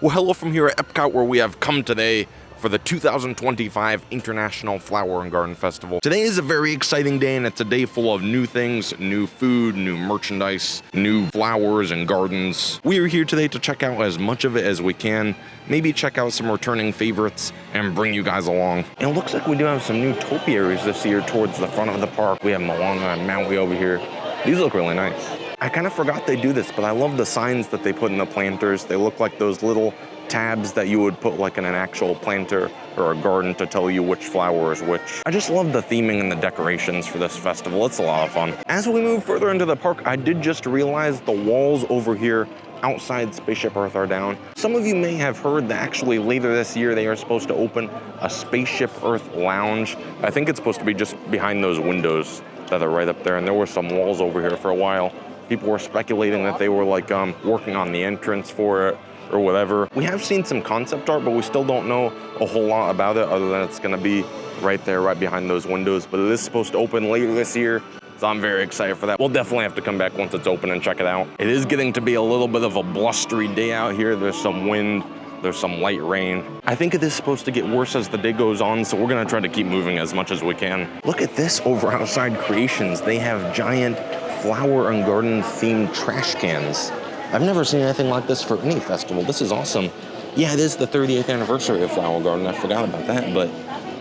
Well, hello from here at EPCOT, where we have come today for the 2025 International Flower and Garden Festival. Today is a very exciting day, and it's a day full of new things, new food, new merchandise, new flowers and gardens. We are here today to check out as much of it as we can, maybe check out some returning favorites, and bring you guys along. And it looks like we do have some new topiaries this year towards the front of the park. We have Moana and Maui over here. These look really nice. I kind of forgot they do this, but I love the signs that they put in the planters. They look like those little tabs that you would put like in an actual planter or a garden to tell you which flower is which. I just love the theming and the decorations for this festival. It's a lot of fun. As we move further into the park, I did just realize the walls over here outside Spaceship Earth are down. Some of you may have heard that actually later this year they are supposed to open a Spaceship Earth lounge. I think it's supposed to be just behind those windows that are right up there, and there were some walls over here for a while. People were speculating that they were like working on the entrance for it or whatever. We have seen some concept art, but we still don't know a whole lot about it other than it's gonna be right there, right behind those windows. But it is supposed to open later this year, so I'm very excited for that. We'll definitely have to come back once it's open and check it out. It is getting to be a little bit of a blustery day out here. There's some wind, there's some light rain. I think it is supposed to get worse as the day goes on, so we're gonna try to keep moving as much as we can. Look at this over outside Creations. They have giant flower and garden themed trash cans. I've never seen anything like this for any festival. This is awesome. Yeah, it is the 38th anniversary of Flower Garden. I forgot about that, but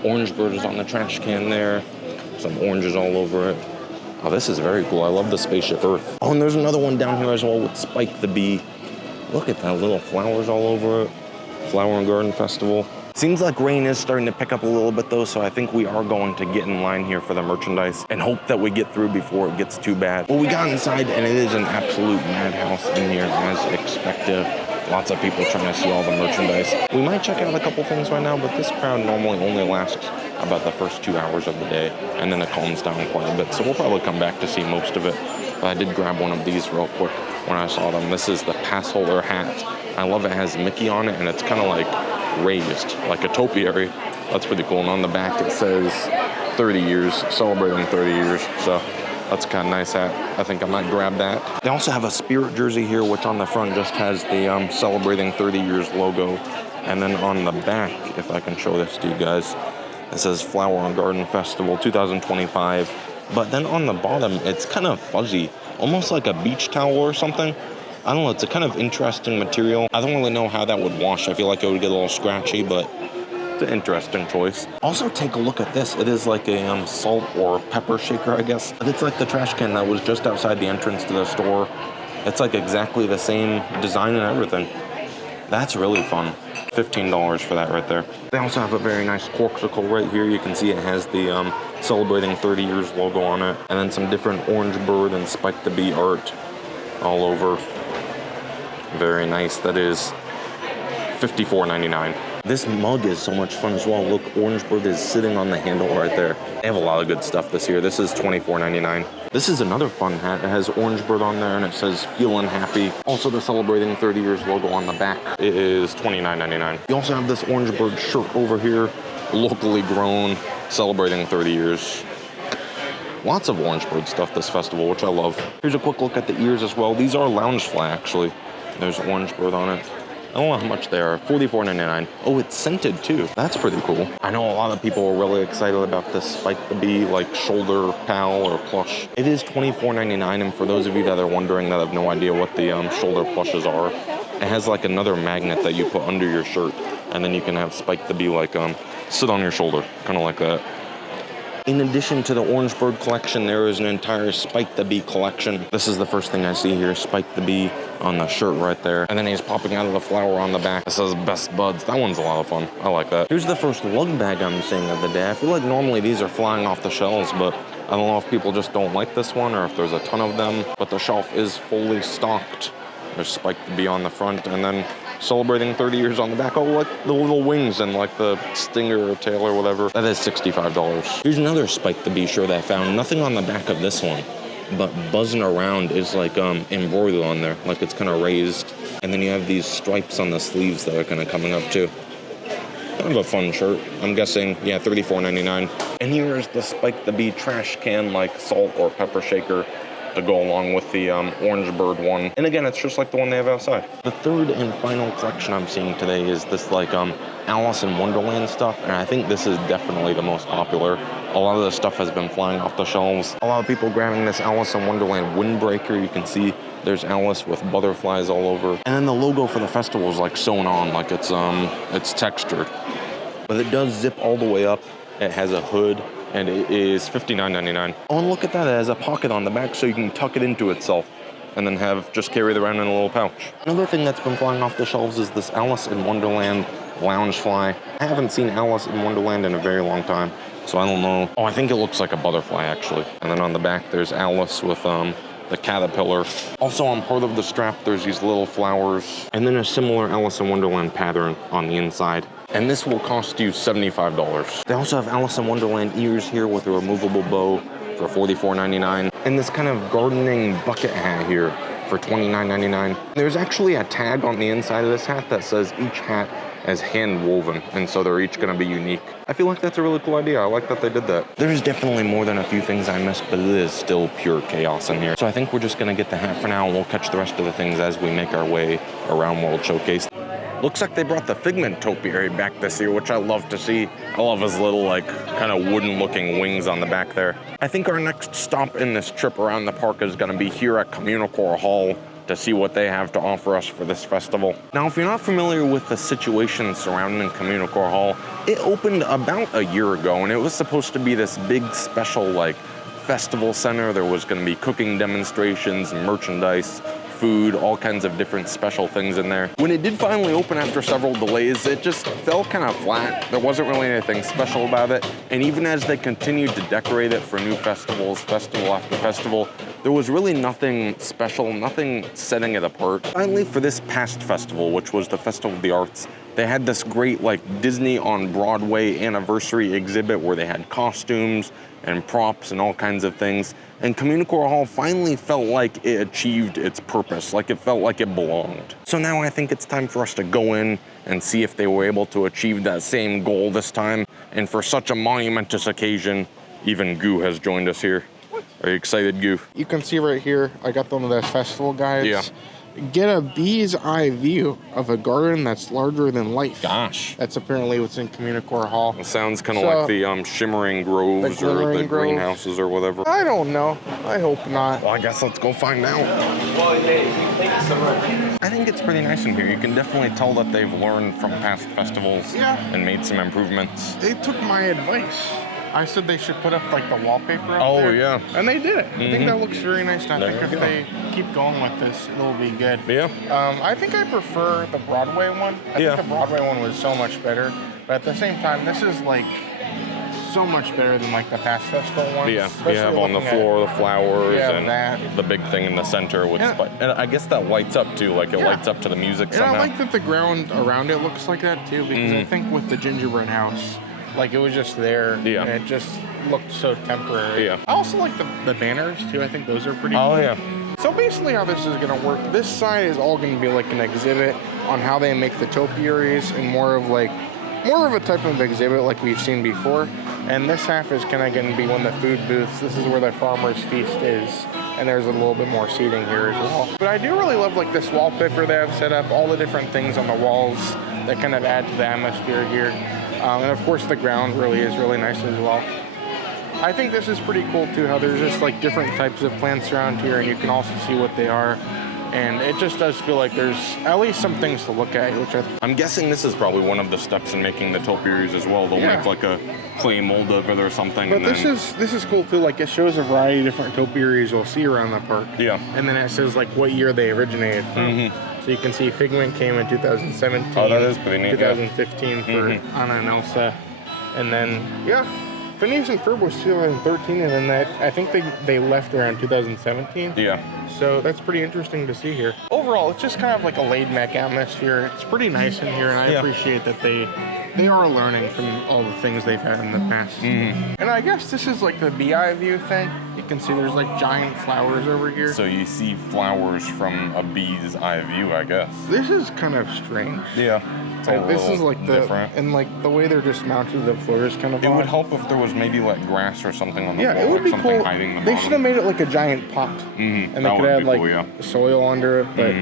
Orange Bird is on the trash can there. Some oranges all over it. Oh, this is very cool. I love the Spaceship Earth. Oh, and there's another one down here as well with Spike the Bee. Look at that, little flowers all over it. Flower and Garden Festival. Seems like rain is starting to pick up a little bit though, so I think we are going to get in line here for the merchandise and hope that we get through before it gets too bad. Well, we got inside and it is an absolute madhouse in here as expected. Lots of people trying to see all the merchandise. We might check out a couple things right now, but this crowd normally only lasts about the first 2 hours of the day, and then it calms down quite a bit. So we'll probably come back to see most of it. But I did grab one of these real quick when I saw them. This is the pass holder hat. I love it has Mickey on it, and it's kind of like raised, like a topiary. That's pretty cool. And on the back it says 30 years, celebrating 30 years. So that's kind of nice hat. I think I might grab that. They also have a Spirit jersey here, which on the front just has the celebrating 30 years logo. And then on the back, if I can show this to you guys, it says Flower and Garden Festival 2025. But then on the bottom, it's kind of fuzzy, almost like a beach towel or something. I don't know, it's a kind of interesting material. I don't really know how that would wash. I feel like it would get a little scratchy, but it's an interesting choice. Also, take a look at this. It is like a salt or pepper shaker, I guess. But it's like the trash can that was just outside the entrance to the store. It's like exactly the same design and everything. That's really fun. $15 for that right there. They also have a very nice corksicle right here. You can see it has the celebrating 30 years logo on it. And then some different Orange Bird and Spike the Bee art all over. Very nice. That is $54.99. This mug is so much fun as well. Look, Orange Bird is sitting on the handle right there. They have a lot of good stuff this year. This is $24.99. This is another fun hat. It has Orange Bird on there and it says Feelin' Happy. Also the celebrating 30 years logo on the back. It is $29.99. You also have this Orange Bird shirt over here, locally grown, celebrating 30 years. Lots of Orange Bird stuff this festival, which I love. Here's a quick look at the ears as well. These are Loungefly, actually. There's Orange Bird on it. I don't know how much they are. $44.99. Oh, it's scented too. That's pretty cool. I know a lot of people are really excited about this Spike the Bee, like shoulder pal or plush. It is $24.99, and for those of you that are wondering that have no idea what the shoulder plushes are, it has like another magnet that you put under your shirt, and then you can have Spike the Bee like sit on your shoulder, kind of like that. In addition to the Orange Bird collection, there is an entire Spike the Bee collection. This is the first thing I see here, Spike the Bee on the shirt right there. And then he's popping out of the flower on the back. It says Best Buds. That one's a lot of fun. I like that. Here's the first lug bag I'm seeing of the day. I feel like normally these are flying off the shelves, but I don't know if people just don't like this one or if there's a ton of them. But the shelf is fully stocked. There's Spike the Bee on the front, and then celebrating 30 years on the back. Oh, like the little wings and like the stinger or tail or whatever. That is $65. Here's another Spike the Bee shirt I found. Nothing on the back of this one, but buzzing around is like embroidered on there, like it's kind of raised. And then you have these stripes on the sleeves that are kind of coming up too. Kind of a fun shirt. I'm guessing, yeah, $34.99. And here is the Spike the Bee trash can, like salt or pepper shaker. to go along with the orange bird one. And again, it's just like the one they have outside. The third and final collection I'm seeing today is this like Alice in Wonderland stuff, and I think this is definitely the most popular. A lot of the stuff has been flying off the shelves. A lot of people grabbing this Alice in Wonderland windbreaker. You can see there's Alice with butterflies all over. And then the logo for the festival is like sewn on, like it's textured. But it does zip all the way up. It has a hood, and it is $59.99. Oh, and look at that, it has a pocket on the back so you can tuck it into itself and then just carry it around in a little pouch. Another thing that's been flying off the shelves is this Alice in Wonderland Loungefly. I haven't seen Alice in Wonderland in a very long time, so I don't know. Oh, I think it looks like a butterfly, actually. And then on the back, there's Alice with the caterpillar. Also on part of the strap, there's these little flowers, and then a similar Alice in Wonderland pattern on the inside. And this will cost you $75. They also have Alice in Wonderland ears here with a removable bow for $44.99. And this kind of gardening bucket hat here for $29.99. There's actually a tag on the inside of this hat that says each hat is hand woven, and so they're each gonna be unique. I feel like that's a really cool idea. I like that they did that. There's definitely more than a few things I missed, but it is still pure chaos in here. So I think we're just gonna get the hat for now, and we'll catch the rest of the things as we make our way around World Showcase. Looks like they brought the Figment topiary back this year, which I love to see. I love his little, like, kind of wooden-looking wings on the back there. I think our next stop in this trip around the park is gonna be here at Communicore Hall to see what they have to offer us for this festival. Now, if you're not familiar with the situation surrounding Communicore Hall, it opened about a year ago, and it was supposed to be this big special, like, festival center. There was gonna be cooking demonstrations, merchandise, food, all kinds of different special things in there. When it did finally open after several delays, it just fell kind of flat. There wasn't really anything special about it. And even as they continued to decorate it for new festivals, festival after festival, there was really nothing special, nothing setting it apart. Finally, for this past festival, which was the Festival of the Arts, they had this great like Disney on Broadway anniversary exhibit where they had costumes and props and all kinds of things. And Communicore Hall finally felt like it achieved its purpose, like it felt like it belonged. So now I think it's time for us to go in and see if they were able to achieve that same goal this time. And for such a monumentous occasion, even Goo has joined us here. Are you excited, Goo? You can see right here, I got one of those festival guides. Yeah. Get a bee's eye view of a garden that's larger than life. Gosh. That's apparently what's in Communicore Hall. It sounds kind of like the shimmering groves or the greenhouses or whatever. I don't know. I hope not. Well, I guess let's go find out. I think it's pretty nice in here. You can definitely tell that they've learned from past festivals and made some improvements. They took my advice. I said they should put up like the wallpaper up Oh, there. Yeah. And they did it. I think that looks very nice. And I think if they keep going with this, it'll be good. Yeah. I think I prefer the Broadway one. I think the Broadway one was so much better. But at the same time, this is like so much better than like the past festival ones. Yeah, you have on the floor the flowers and the big thing in the center. With and I guess that lights up too, like it lights up to the music somehow. And I like that the ground around it looks like that too, because I think with the gingerbread house, like it was just there, and it just looked so temporary. Yeah. I also like the banners too. I think those are pretty cool. Oh yeah. So basically how this is gonna work, this side is all gonna be like an exhibit on how they make the topiaries and more of a type of exhibit like we've seen before. And this half is kind of gonna be one of the food booths. This is where the Farmer's Feast is. And there's a little bit more seating here as well. But I do really love like this wallpaper they have set up, all the different things on the walls that kind of add to the atmosphere here. And of course the ground really is really nice as well. I think this is pretty cool too, how there's just like different types of plants around here and you can also see what they are. And it just does feel like there's at least some things to look at, which I'm guessing this is probably one of the steps in making the topiaries as well. They'll make like a clay mold of it or something. But this is cool too. Like it shows a variety of different topiaries you'll see around the park. Yeah. And then it says like what year they originated from. So you can see Figment came in 2017. Oh, that is pretty neat. 2015 for Anna and Elsa. And then, Phineas and Ferb was 2013, and then I think they left around 2017. Yeah. So that's pretty interesting to see here. Overall, it's just kind of like a laid-back atmosphere. It's pretty nice in here, and I appreciate that they are learning from all the things they've had in the past. And I guess this is like the BI view thing. You can see there's like giant flowers over here. So you see flowers from a bee's eye view, I guess. This is kind of strange. Yeah. This is like different. And like the way they're just mounted, the floor is kind of It odd. would help if there was maybe like grass or something on the floor. It would be something cool. hiding the They bottom. should have made it like a giant pot, and they could add like soil under it. But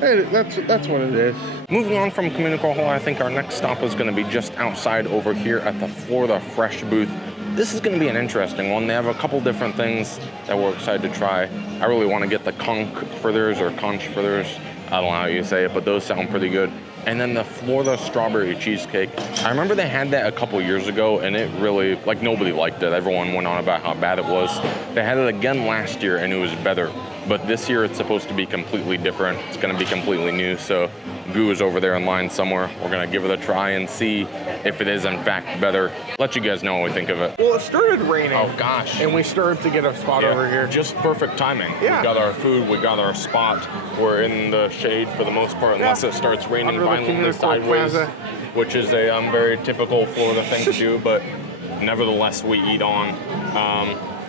hey, that's what it is. Moving on from Communicore Hall, I think our next stop is going to be just outside over here at the Florida Fresh booth. This is going to be an interesting one. They have a couple different things that we're excited to try. I really want to get the conch fritters or conch fritters. I don't know how you say it, but those sound pretty good. And then the Florida strawberry cheesecake. I remember they had that a couple years ago, and it really, like, nobody liked it. Everyone went on about how bad it was. They had it again last year, and it was better. But this year, it's supposed to be completely different. It's going to be completely new. So Goo is over there in line somewhere. We're going to give it a try and see if it is, in fact, better. Let you guys know what we think of it. Well, it started raining. Oh, gosh. And we started to get a spot over here. Just perfect timing. Yeah. We got our food. We got our spot. We're in the shade for the most part, unless it starts raining violently sideways, which is a very typical Florida thing to do, but nevertheless, we eat on.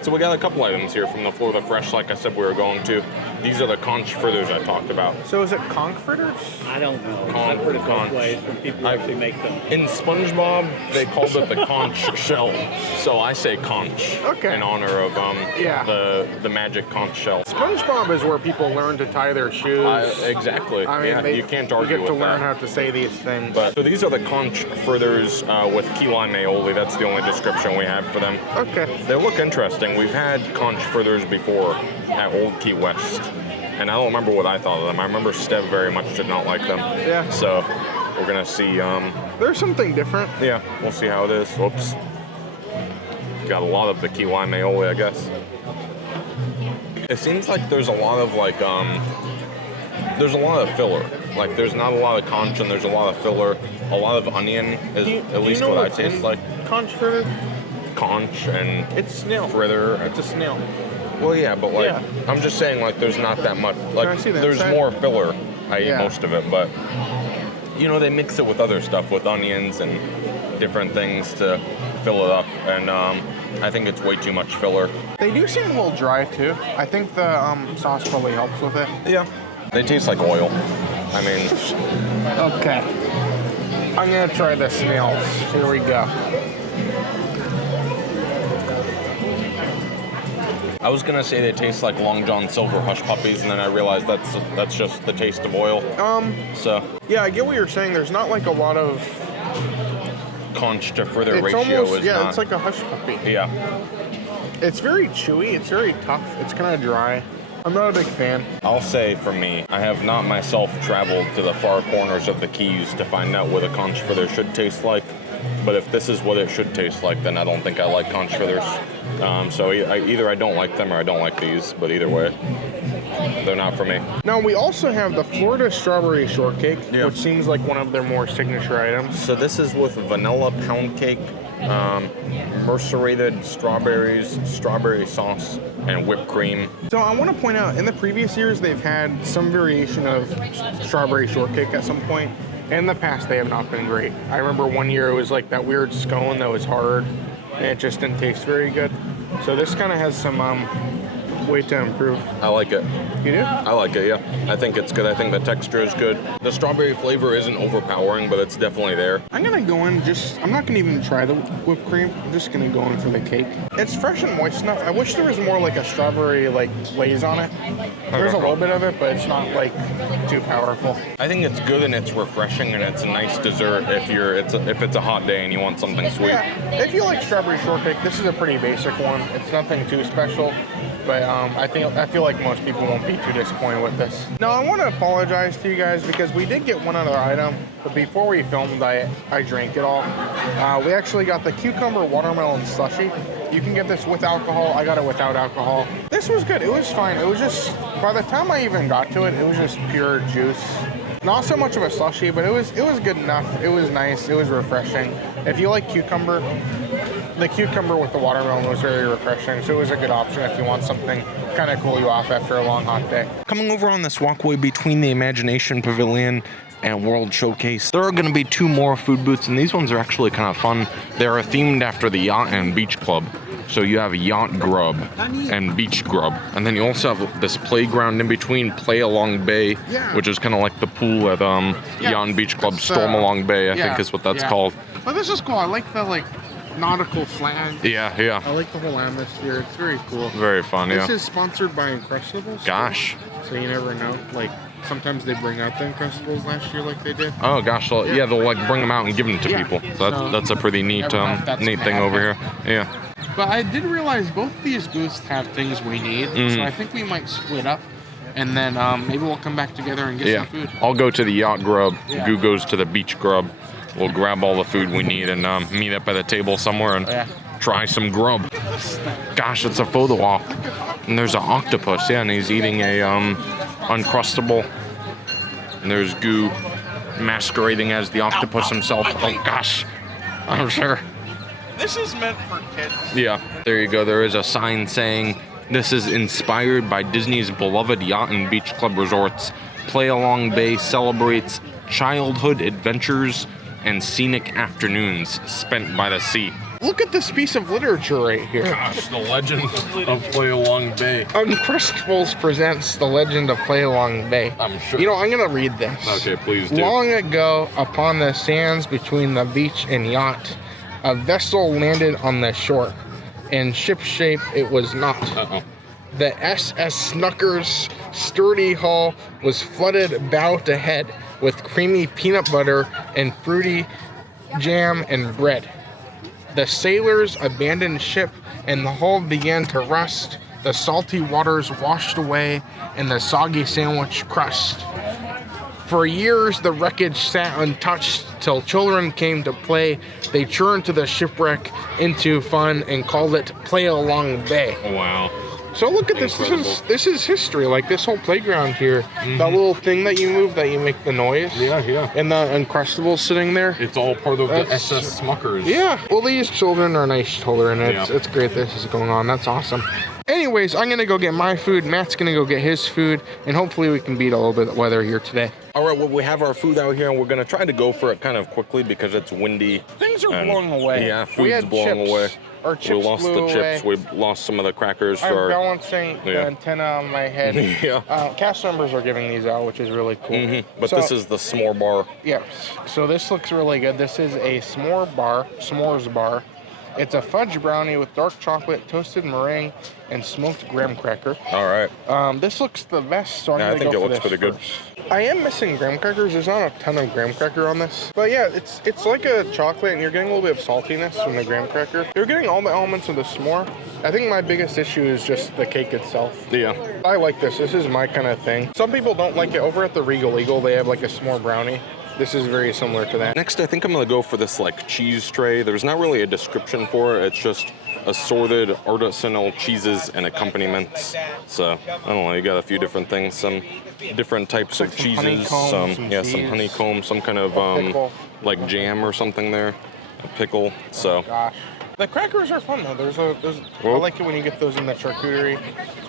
So we got a couple items here from the Florida Fresh, like I said we were going to. These are the conch fritters I talked about. So is it conch fritters? I don't know. I've heard it both ways from people who actually make them. In SpongeBob, they called it the conch shell, so I say conch in honor of the magic conch shell. SpongeBob is where people learn to tie their shoes. Exactly. I mean, you can't argue with that. You get to learn how to say these things. But so these are the conch fritters with key lime aioli. That's the only description we have for them. Okay. They look interesting. We've had conch fritters before at Old Key West, and I don't remember what I thought of them. I remember Stev very much did not like them. Yeah. So we're gonna see. There's something different. Yeah, we'll see how it is. Whoops. Got a lot of the key lime aioli, I guess. It seems like there's a lot of like there's a lot of filler. Like there's not a lot of conch and there's a lot of filler. A lot of onion is at least what I taste like. Conch fritter? Conch and it's snail fritter. It's a snail. Well, yeah, but like I'm just saying, like there's not that much. Like there's more filler. I eat most of it, but you know they mix it with other stuff, with onions and different things to fill it up, and I think it's way too much filler. They do seem a little dry too. I think the sauce probably helps with it. Yeah. They taste like oil. I mean. Okay. I'm gonna try the snails. Here we go. I was gonna say they taste like Long John Silver Hush Puppies, and then I realized that's just the taste of oil. So. Yeah, I get what you're saying. There's not like a lot of conch to fritter ratio. Almost, it's like a hush puppy. Yeah. It's very chewy. It's very tough. It's kind of dry. I'm not a big fan. I'll say for me, I have not myself traveled to the far corners of the Keys to find out what a conch fritter should taste like. But if this is what it should taste like, then I don't think I like conch fritters. So either I don't like them or I don't like these, but either way, they're not for me. Now, we also have the Florida Strawberry Shortcake, which seems like one of their more signature items. So this is with vanilla pound cake, macerated strawberries, strawberry sauce, and whipped cream. So I want to point out, in the previous years, they've had some variation of strawberry shortcake at some point. In the past, they have not been great. I remember one year it was like that weird scone that was hard, and it just didn't taste very good. So this kind of has some way to improve. I like it. You do? I like it, yeah. I think it's good. I think the texture is good. The strawberry flavor isn't overpowering, but it's definitely there. I'm gonna go in I'm not gonna even try the whipped cream. I'm just gonna go in for the cake. It's fresh and moist enough. I wish there was more like a strawberry like glaze on it. There's a little bit of it, but it's not like too powerful. I think it's good and it's refreshing and it's a nice dessert if it's a hot day and you want something sweet. Yeah, if you like strawberry shortcake, this is a pretty basic one. It's nothing too special. But I feel like most people won't be too disappointed with this. Now, I want to apologize to you guys because we did get one other item, but before we filmed, I drank it all. We actually got the cucumber watermelon slushie. You can get this with alcohol. I got it without alcohol. This was good. It was fine. It was just, by the time I even got to it, it was just pure juice. Not so much of a slushie, but it was good enough. It was nice. It was refreshing. If you like cucumber, the cucumber with the watermelon was very refreshing, so it was a good option if you want something kind of cool you off after a long hot day. Coming over on this walkway between the Imagination Pavilion and World Showcase, there are going to be 2 more food booths, and these ones are actually kind of fun. They're themed after the Yacht and Beach Club. So you have yacht grub and beach grub. And then you also have this playground in between, Play Along Bay, which is kind of like the pool at Yacht and Beach Club, Storm Along Bay, I think is what that's called. But this is cool. I like the like nautical flag. Yeah. I like the whole atmosphere. It's very cool. Very fun, This is sponsored by Uncrustables. Gosh. So you never know. Like, sometimes they bring out the Uncrustables last year like they did. Oh gosh, well, yeah, they'll like bring them out and give them to people. So that's a pretty neat neat thing over here. Yeah. But I did realize both these booths have things we need, so I think we might split up, and then maybe we'll come back together and get some food. I'll go to the yacht grub. Goo goes to the beach grub. We'll grab all the food we need and meet up at a table somewhere and try some grub. Gosh, it's a photo op. And there's an octopus, and he's eating a Uncrustable. And there's Goo masquerading as the octopus himself. Oh gosh, I'm sure. This is meant for kids. Yeah, there you go. There is a sign saying, this is inspired by Disney's beloved Yacht and Beach Club resorts. Play Along Bay celebrates childhood adventures and scenic afternoons spent by the sea. Look at this piece of literature right here. Gosh, the legend of Play Along Bay. Uncrustables presents the legend of Play Along Bay. I'm sure. You know, I'm gonna read this. Okay, please do. Long ago, upon the sands between the beach and yacht, a vessel landed on the shore. In ship shape, it was not. The SS Snooker's sturdy hull was flooded bow to head with creamy peanut butter and fruity jam and bread. The sailors abandoned ship and the hull began to rust. The salty waters washed away and the soggy sandwich crust. For years, the wreckage sat untouched till children came to play. They churned to the shipwreck into fun and called it Play Along Bay. Wow. So look at this. This is history. Like this whole playground here. That little thing that you move that you make the noise. Yeah. And the Uncrustables sitting there. It's all part of the SS Smuckers. Yeah. Well, these children are nice children. It's great this is going on. That's awesome. Anyways, I'm going to go get my food. Matt's going to go get his food. And hopefully we can beat a little bit of the weather here today. All right, well, we have our food out here, and we're going to try to go for it kind of quickly because it's windy. Things are blowing away. Yeah, food's blowing away. Our chips we lost the chips. We lost some of the crackers. I'm balancing the antenna on my head. Cast members are giving these out, which is really cool. But this is the s'more bar. Yes. So this looks really good. This is a s'mores bar. It's a fudge brownie with dark chocolate, toasted meringue, and smoked graham cracker. All right. This looks the best, so I'm I gonna think go it for looks this pretty first. I am missing graham crackers. There's not a ton of graham cracker on this. But yeah, it's like a chocolate, and you're getting a little bit of saltiness from the graham cracker. You're getting all the elements of the s'more. I think my biggest issue is just the cake itself. Yeah. I like this. This is my kind of thing. Some people don't like it. Over at the Regal Eagle, they have like a s'more brownie. This is very similar to that. Next, I think I'm gonna go for this like cheese tray. There's not really a description for it. It's just assorted artisanal cheeses and accompaniments. So I don't know. You got a few different things. Some different types of cheeses. Some honeycomb. Some kind of like jam or something there. A pickle. So. Gosh. The crackers are fun though. I like it when you get those in the charcuterie,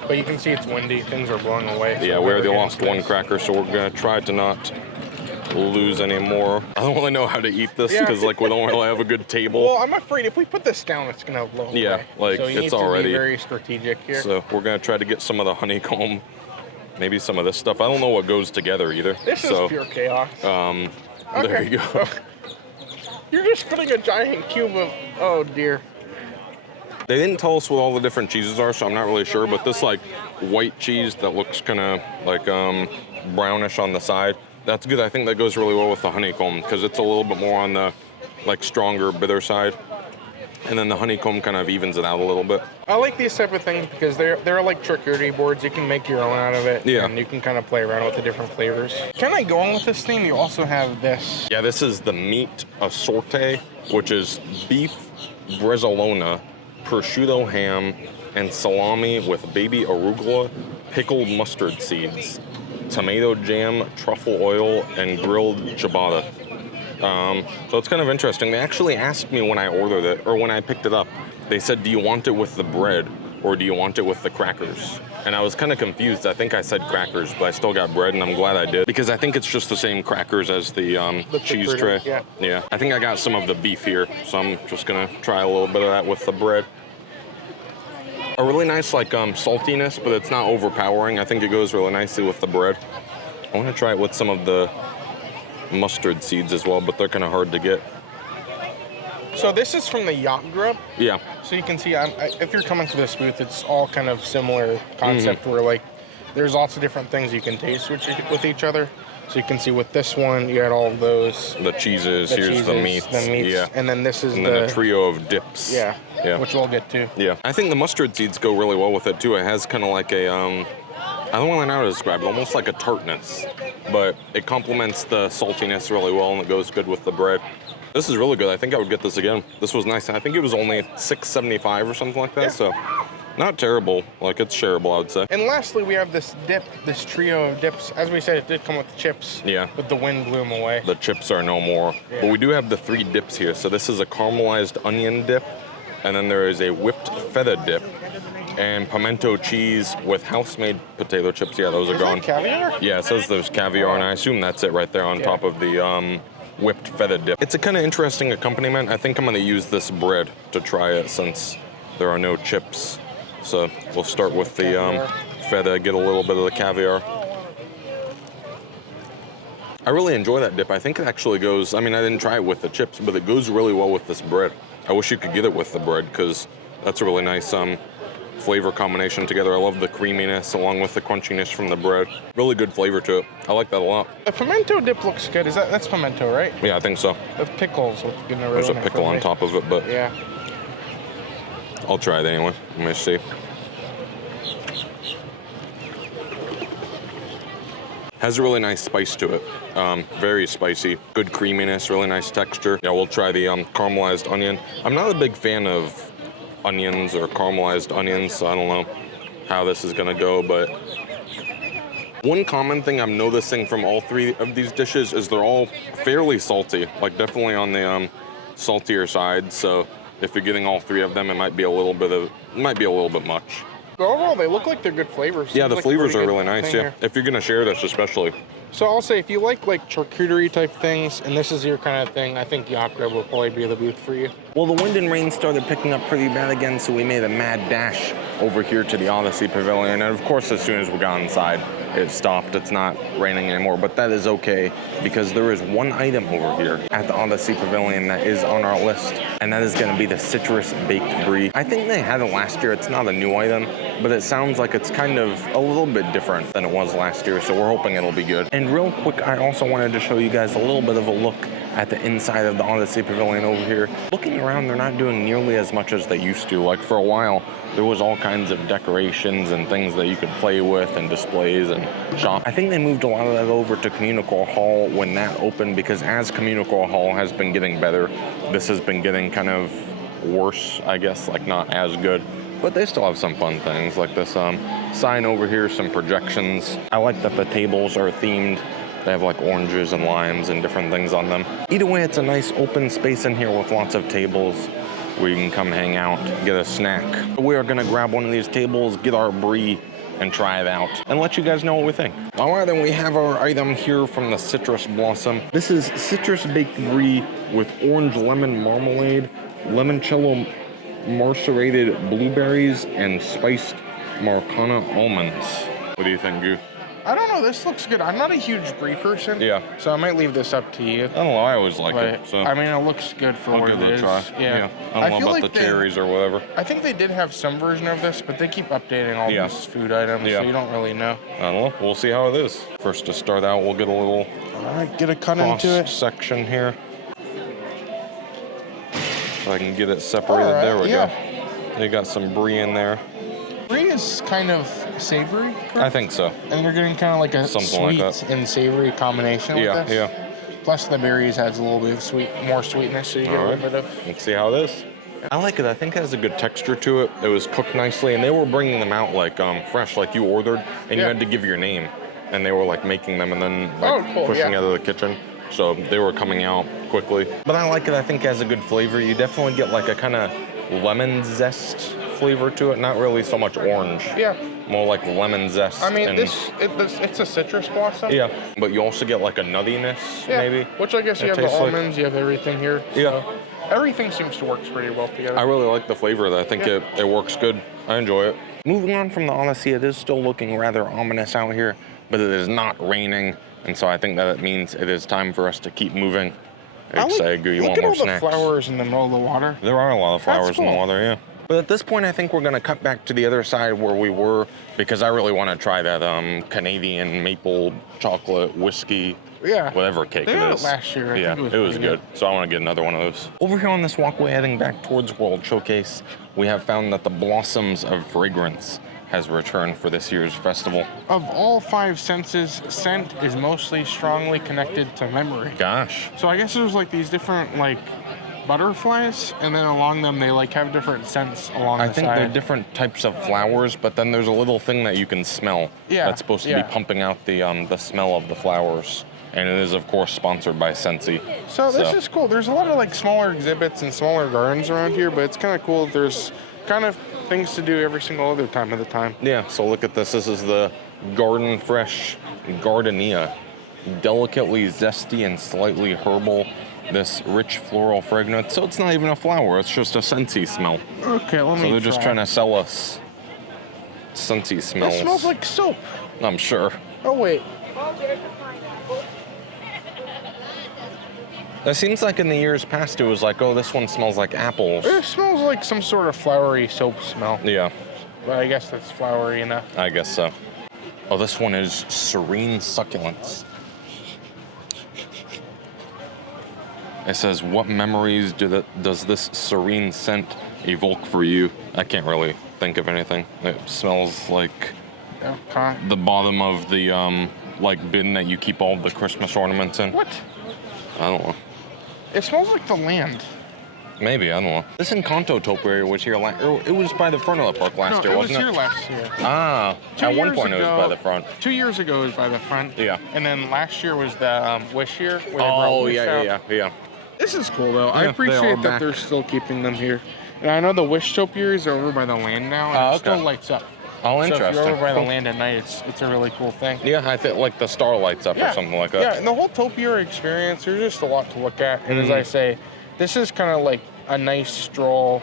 but you can see it's windy. Things are blowing away. So yeah, we already lost one cracker, so we're gonna try to not lose any more. I don't really know how to eat this because like we don't really have a good table. Well, I'm afraid if we put this down, it's gonna blow away. Yeah, like so you it's need already to be very strategic here. So we're gonna try to get some of the honeycomb, maybe some of this stuff. I don't know what goes together either. This is pure chaos. There you go. You're just putting a giant cube of, oh dear. They didn't tell us what all the different cheeses are, so I'm not really sure, but this like white cheese that looks kind of like brownish on the side, that's good. I think that goes really well with the honeycomb because it's a little bit more on the like stronger, bitter side. And then the honeycomb kind of evens it out a little bit. I like these type of things because they're like charcuterie boards. You can make your own out of it. Yeah. And you can kind of play around with the different flavors. Kind of going with this theme, you also have this. Yeah, this is the meat assorte, which is beef brezzolona, prosciutto ham, and salami with baby arugula, pickled mustard seeds, tomato jam, truffle oil, and grilled ciabatta. So it's kind of interesting. They actually asked me when I ordered it, or when I picked it up, they said, do you want it with the bread, or do you want it with the crackers? And I was kind of confused. I think I said crackers, but I still got bread, and I'm glad I did, because I think it's just the same crackers as the cheese tray. Yeah. I think I got some of the beef here, so I'm just gonna try a little bit of that with the bread. a really nice like saltiness, but it's not overpowering. I think it goes really nicely with the bread. I want to try it with some of the mustard seeds as well, but they're kind of hard to get. So this is from the Yacht Grub. Yeah. So you can see, if you're coming to this booth, it's all kind of similar concept where like there's lots of different things you can taste with each other. So you can see with this one, you had all of those. The cheeses, here's the meats. Yeah. And then this is and then a trio of dips. Yeah. Yeah. Which we'll get to. Yeah. I think the mustard seeds go really well with it too. It has kind of like a, I don't really know how to describe it, almost like a tartness. But it complements the saltiness really well and it goes good with the bread. This is really good. I think I would get this again. This was nice. I think it was only $6.75 or something like that. Yeah. So not terrible. Like it's shareable, I would say. And lastly, we have this dip, this trio of dips. As we said, it did come with the chips. Yeah. But the wind blew them away. The chips are no more. Yeah. But we do have the 3 dips here. So this is a caramelized onion dip. And then there is a whipped feta dip. And pimento cheese with house-made potato chips. Yeah, those are gone. Is that caviar? Yeah, it says there's caviar, and I assume that's it right there on top of the whipped feta dip. It's a kind of interesting accompaniment. I think I'm going to use this bread to try it since there are no chips. So we'll start with the feta, get a little bit of the caviar. I really enjoy that dip. I think it actually goes, I mean, I didn't try it with the chips, but it goes really well with this bread. I wish you could get it with the bread because that's a really nice flavor combination together. I love the creaminess along with the crunchiness from the bread. Really good flavor to it. I like that a lot. The pimento dip looks good. That's pimento, right? Yeah, I think so. With pickles. There's a pickle on top of it, but yeah. I'll try it anyway. Let me see. Mm-hmm. Has a really nice spice to it. Very spicy. Good creaminess, really nice texture. Yeah, we'll try the caramelized onion. I'm not a big fan of onions or caramelized onions, so I don't know how this is gonna go, but one common thing I'm noticing from all 3 of these dishes is they're all fairly salty, like definitely on the saltier side. So if you're getting all 3 of them, it might be a little bit much. But overall, they look like they're good flavors. Yeah, the flavors are really nice. Yeah, if you're gonna share this, especially. So I'll say, if you like charcuterie type things, and this is your kind of thing, I think Yacht Grub will probably be the booth for you. Well, the wind and rain started picking up pretty bad again, so we made a mad dash over here to the Odyssey Pavilion. And of course, as soon as we got inside, it stopped. It's not raining anymore, but that is okay because there is one item over here at the Odyssey Pavilion that is on our list, and that is going to be the citrus baked brie. I think they had it last year. It's not a new item, but it sounds like it's kind of a little bit different than it was last year, so we're hoping it'll be good. And real quick, I also wanted to show you guys a little bit of a look at the inside of the Odyssey Pavilion over here. Looking around, they're not doing nearly as much as they used to. Like for a while, there was all kinds of decorations and things that you could play with and displays and shop. I think they moved a lot of that over to Communicore Hall when that opened, because as Communicore Hall has been getting better, this has been getting kind of worse, I guess, like not as good. But they still have some fun things like this sign over here, some projections. I like that the tables are themed. They have like oranges and limes and different things on them. Either way, it's a nice open space in here with lots of tables where you can come hang out, get a snack. We are gonna grab one of these tables, get our brie, and try it out, and let you guys know what we think. All right, then we have our item here from the Citrus Blossom. This is citrus baked brie with orange lemon marmalade, limoncello macerated blueberries, and spiced Marcana almonds. What do you think, Gu? I don't know, this looks good. I'm not a huge brie person. Yeah. So I might leave this up to you. I don't know, I always like it. So I mean, it looks good for what it is. I'll give it a try. Yeah. I don't know about like the cherries or whatever. I think they did have some version of this, but they keep updating all these food items, so you don't really know. I don't know. We'll see how it is. First, to start out, we'll get a little get a cut into it section here. So I can get it separated. There we go. They got some brie in there. Brie is kind of savory, correct? I think so. And you're getting kind of like a sweet and savory combination with this. Yeah. Plus the berries adds a little bit of more sweetness, so you get a little bit of... Let's see how it is. I like it. I think it has a good texture to it. It was cooked nicely, and they were bringing them out like fresh, like you ordered, and you had to give your name. And they were like making them and then like pushing out of the kitchen. So they were coming out quickly. But I like it. I think it has a good flavor. You definitely get like a kind of lemon zest flavor to it, not really so much orange. Yeah. More like lemon zest. I mean, it's a citrus blossom. Yeah, but you also get like a nuttiness, maybe. Which I guess you have the almonds, you have everything here. Yeah. Everything seems to work pretty well together. I really like the flavor of that. I think it works good. I enjoy it. Moving on from the Odyssey, it is still looking rather ominous out here, but it is not raining, and so I think that it means it is time for us to keep moving. Excited, you want more snacks? Look at all the flowers in the middle of the water. There are a lot of flowers in the water, yeah. But at this point, I think we're gonna cut back to the other side where we were, because I really want to try that Canadian maple chocolate whiskey, whatever cake it is. Last year, I think it was good. So I want to get another one of those. Over here on this walkway heading back towards World Showcase, we have found that the Blossoms of Fragrance has returned for this year's festival. Of all 5 senses, scent is mostly strongly connected to memory. Gosh. So I guess there's like these different like butterflies, and then along them they like have different scents along the side. I think they're different types of flowers, but then there's a little thing that you can smell that's supposed to be pumping out the smell of the flowers. And it is, of course, sponsored by Scentsy. So this is cool. There's a lot of like smaller exhibits and smaller gardens around here, but it's kind of cool. There's kind of things to do every single other time of the time. Yeah, so look at this. This is the Garden Fresh Gardenia. Delicately zesty and slightly herbal. This rich floral fragrance. So it's not even a flower, it's just a Scentsy smell. Okay, let me So they're just trying to sell us Scentsy smells. It smells like soap. I'm sure. Oh, wait. It seems like in the years past it was like, oh, this one smells like apples. It smells like some sort of flowery soap smell. Yeah. But I guess that's flowery enough. I guess so. Oh, this one is Serene Succulents. It says, what memories does this serene scent evoke for you? I can't really think of anything. It smells like the bottom of the like bin that you keep all the Christmas ornaments in. What? I don't know. It smells like the land. Maybe, I don't know. This Encanto topiary was here it was by the front of the park last year, wasn't it? It was here last year. Ah, at one point it was by the front. 2 years ago it was by the front. Yeah. And then last year was the Wish year. Oh, yeah. This is cool though. I appreciate that they're still keeping them here. And I know the Wish topiaries are over by the land now, and it still lights up. Oh, interesting. So if you're over by the land at night, it's a really cool thing. Yeah, I think like the star lights up or something like that. Yeah, and the whole topiary experience, there's just a lot to look at. And as I say, this is kind of like a nice stroll,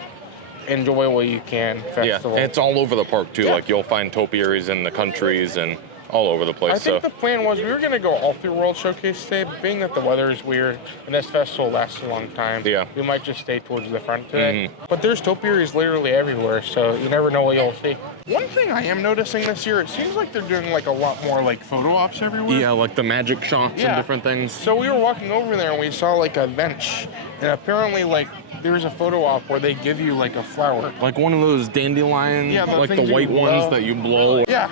enjoy what you can festival. Yeah, it's all over the park too. Like you'll find topiaries in the countries and all over the place. I think the plan was we were going to go all through World Showcase today, but being that the weather is weird and this festival lasts a long time, we might just stay towards the front today. But there's topiaries literally everywhere, so you never know what you'll see. One thing I am noticing this year, it seems like they're doing like a lot more like photo ops everywhere. Yeah, like the magic shots and different things. So we were walking over there and we saw like a bench, and apparently like there's a photo op where they give you like a flower. Like one of those dandelions, like the white ones that you blow. Yeah.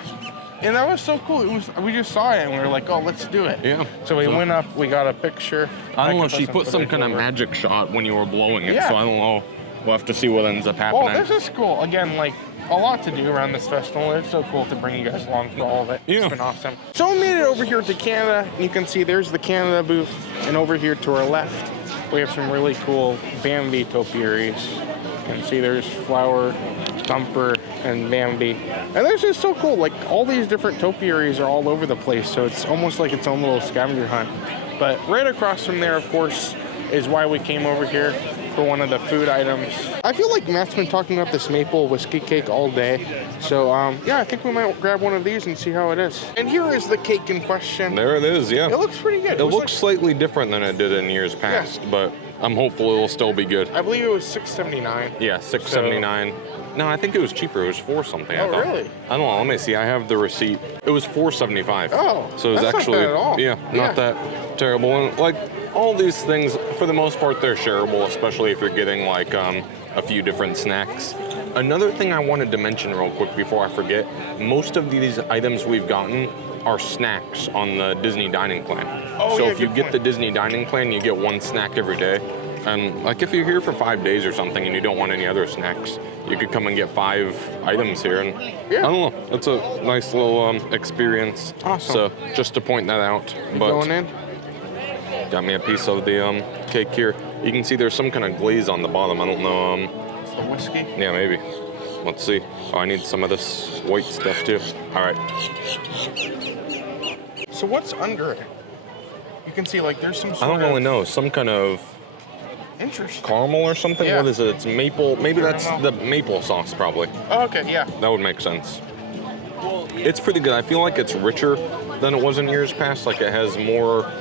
And that was so cool. We just saw it and we were like, oh, let's do it. Yeah. So we went up, we got a picture. I don't know, she put some kind of magic shot when you were blowing it, so I don't know. We'll have to see what ends up happening. Well, this is cool. Again, like a lot to do around this festival. It's so cool to bring you guys along for all of it. Yeah. It's been awesome. So we made it over here to Canada. You can see there's the Canada booth. And over here to our left, we have some really cool Bambi topiaries. You can see there's Flower, Thumper, and Bambi. And this is so cool. Like all these different topiaries are all over the place. So it's almost like its own little scavenger hunt. But right across from there, of course, is why we came over here for one of the food items. I feel like Matt's been talking about this maple whiskey cake all day. So yeah, I think we might grab one of these and see how it is. And here is the cake in question. There it is, yeah. It looks pretty good. It looks slightly different than it did in years past, but I'm hopeful it will still be good. I believe it was $6.79. Yeah, $6.79. No, I think it was cheaper. It was $4 something. Oh, really? I don't know. Let me see. I have the receipt. It was $4.75. Oh, so it was actually not bad at all. Not that terrible. And like all these things, for the most part, they're shareable, especially if you're getting like a few different snacks. Another thing I wanted to mention real quick before I forget: most of these items we've gotten are snacks on the Disney dining plan. Oh, so if you get the Disney dining plan, you get one snack every day. And like if you're here for 5 days or something and you don't want any other snacks, you could come and get 5 items here. And I don't know, it's a nice little experience. Awesome. So just to point that out. But going in? Got me a piece of the cake here. You can see there's some kind of glaze on the bottom. I don't know. It's the whiskey? Yeah, maybe. Let's see. Oh, I need some of this white stuff too. All right. So what's under it? You can see like there's some sort I don't really know. Some kind of Interesting. caramel or something. Yeah. What is it? It's maple. Maybe that's the maple sauce, probably. Oh, okay, yeah. That would make sense. It's pretty good. I feel like it's richer than it was in years past. Like it has more,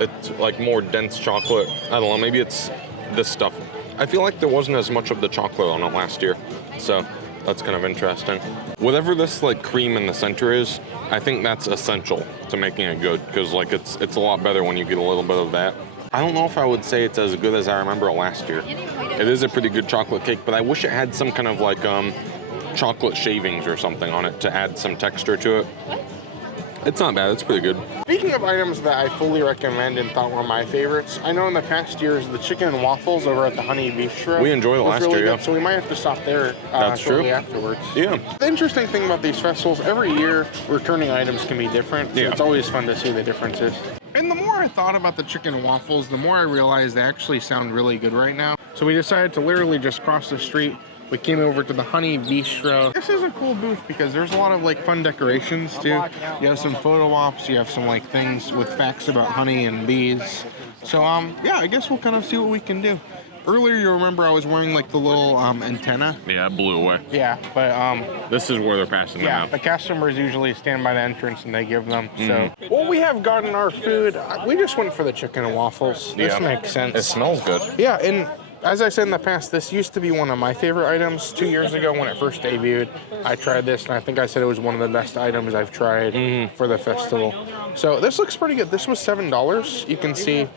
it's like more dense chocolate. I don't know, maybe it's this stuff. I feel like there wasn't as much of the chocolate on it last year. So that's kind of interesting. Whatever this like cream in the center is, I think that's essential to making it good, because like it's a lot better when you get a little bit of that. I don't know if I would say it's as good as I remember it last year. It is a pretty good chocolate cake, but I wish it had some kind of like chocolate shavings or something on it to add some texture to it. It's not bad, it's pretty good. Speaking of items that I fully recommend and thought were my favorites, I know in the past years the chicken and waffles over at the Honey Bistro. We enjoyed it last really year, good, yeah. so we might have to stop there That's true. shortly afterwards. Yeah. The interesting thing about these festivals, every year returning items can be different, so Yeah. it's always fun to see the differences. And the more I thought about the chicken and waffles, the more I realized they actually sound really good right now. So we decided to literally just cross the street. We came over to the Honey Bistro. This is a cool booth because there's a lot of like fun decorations too. You have some photo ops, you have some like things with facts about honey and bees. So yeah, I guess we'll kind of see what we can do. Earlier, you remember I was wearing like the little antenna. Yeah, it blew away. Yeah, but This is where they're passing them yeah, out. the customers usually stand by the entrance and they give them. So, well, we have gotten our food. We just went for the chicken and waffles. This Yeah. makes sense. It smells good. Yeah, and as I said in the past, this used to be one of my favorite items. 2 years ago when it first debuted, I tried this, and I think I said it was one of the best items I've tried for the festival. So this looks pretty good. This was $7. You can see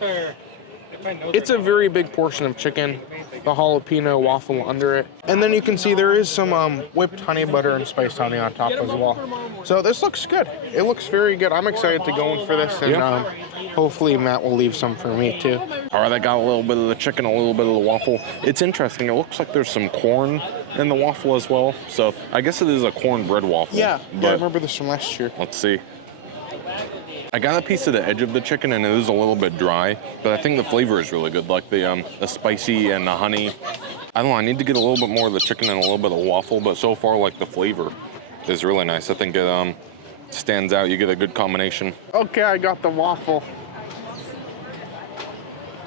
it's a very big portion of chicken, the jalapeno waffle under it. And then you can see there is some whipped honey butter and spiced honey on top as well. So this looks good. It looks very good. I'm excited to go in for this, and hopefully Matt will leave some for me too. All right, I got a little bit of the chicken, a little bit of the waffle. It's interesting. It looks like there's some corn in the waffle as well. So I guess it is a cornbread waffle. Yeah, but I remember this from last year. let's see. I got a piece of the edge of the chicken, and it is a little bit dry, but I think the flavor is really good, like the spicy and the honey. I don't know, I need to get a little bit more of the chicken and a little bit of waffle, but so far, like, the flavor is really nice. I think it stands out. You get a good combination. Okay, I got the waffle.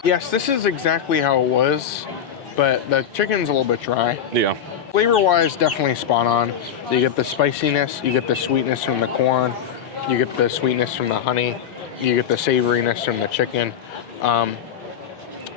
Yes, this is exactly how it was, but the chicken's a little bit dry. Yeah. Flavor-wise, definitely spot on. So you get the spiciness, you get the sweetness from the corn, you get the sweetness from the honey, you get the savoriness from the chicken.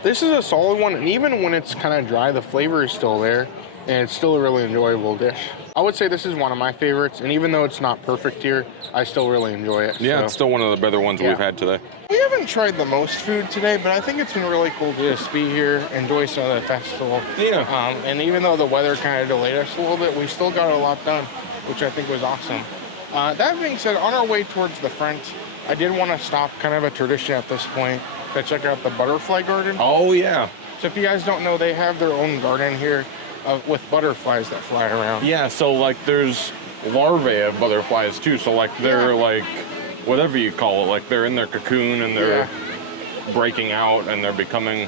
This is a solid one, and even when it's kind of dry, the flavor is still there, and it's still a really enjoyable dish. I would say this is one of my favorites, and even though it's not perfect here, I still really enjoy it. Yeah, so. it's still one of the better ones we've had today. We haven't tried the most food today, but I think it's been really cool to just be here, enjoy some of the festival. Yeah. And even though the weather kind of delayed us a little bit, we still got a lot done, which I think was awesome. That being said, on our way towards the front, I did want to stop, kind of a tradition at this point, to check out the butterfly garden. Oh, yeah. So if you guys don't know, they have their own garden here with butterflies that fly around. Yeah, so, like, there's larvae of butterflies, too. So, like, they're, like, whatever you call it. Like, they're in their cocoon, and they're breaking out, and they're becoming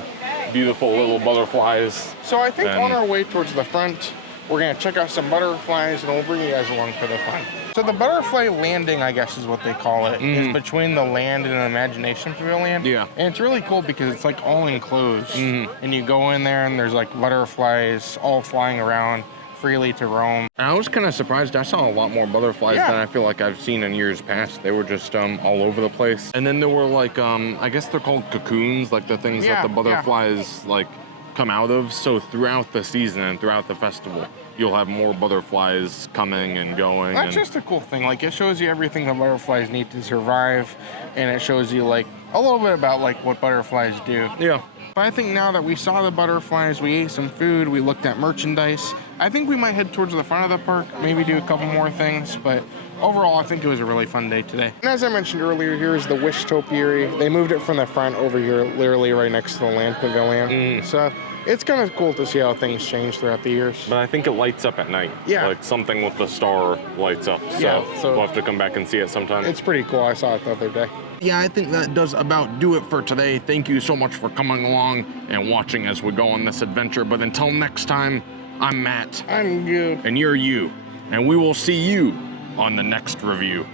beautiful little butterflies. So I think on our way towards the front, we're going to check out some butterflies, and we'll bring you guys along for the fun. So the butterfly landing, I guess is what they call it, is between the land and an imagination pavilion. Yeah. And it's really cool because it's like all enclosed. And you go in there and there's like butterflies all flying around freely to roam. I was kind of surprised. I saw a lot more butterflies than I feel like I've seen in years past. They were just all over the place. And then there were, like, I guess they're called cocoons, like the things that the butterflies, like, come out of. So throughout the season and throughout the festival, you'll have more butterflies coming and going. That's just a cool thing. Like, it shows you everything the butterflies need to survive, and it shows you, like, a little bit about, like, what butterflies do. Yeah. But I think now that we saw the butterflies, we ate some food, we looked at merchandise, I think we might head towards the front of the park, maybe do a couple more things, but overall, I think it was a really fun day today. And as I mentioned earlier, here is the Wish Topiary. They moved it from the front over here, literally right next to the Land Pavilion. So it's kind of cool to see how things change throughout the years. But I think it lights up at night. Yeah. Like something with the star lights up. So, we'll have to come back and see it sometime. It's pretty cool. I saw it the other day. Yeah, I think that does about do it for today. Thank you so much for coming along and watching as we go on this adventure. But until next time, I'm Matt. I'm you. And you're you. And we will see you on the next review.